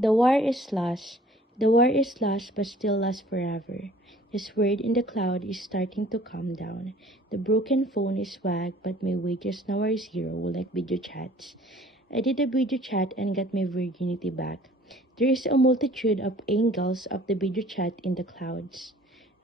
The war is lost. The war is lost but still lasts forever. His word in the cloud is starting to calm down. The broken phone is swag, but my wages now are zero, like video chats. I did a video chat and got my virginity back. There is a multitude of angels of the video chat in the clouds.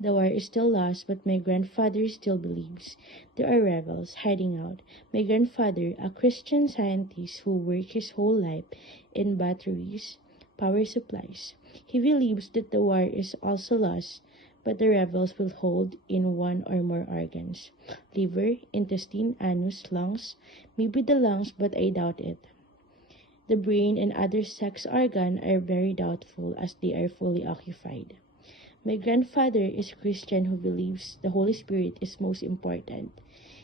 The war is still lost, but my grandfather still believes. There are rebels hiding out. My grandfather, a Christian scientist who worked his whole life in batteries, power supplies. He believes that the war is also lost, but the rebels will hold in one or more organs. Liver, intestine, anus, lungs. Maybe the lungs, but I doubt it. The brain and other sex organs are very doubtful as they are fully occupied. My grandfather is a Christian who believes the Holy Spirit is most important.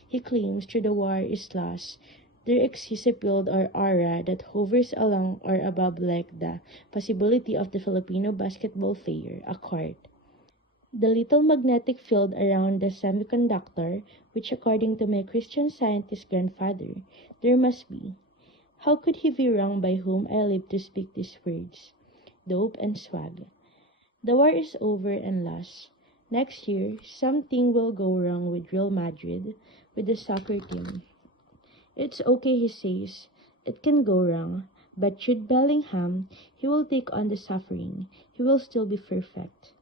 He claims through the war is lost, there exists a field or aura that hovers along or above like the possibility of the Filipino basketball player, a court. The little magnetic field around the semiconductor, which according to my Christian scientist grandfather, there must be. How could he be wrong by whom I live to speak these words? Dope and swag. The war is over and lost. Next year, something will go wrong with Real Madrid, with the soccer team. It's okay, he says. It can go wrong. But Jude Bellingham, he will take on the suffering. He will still be perfect.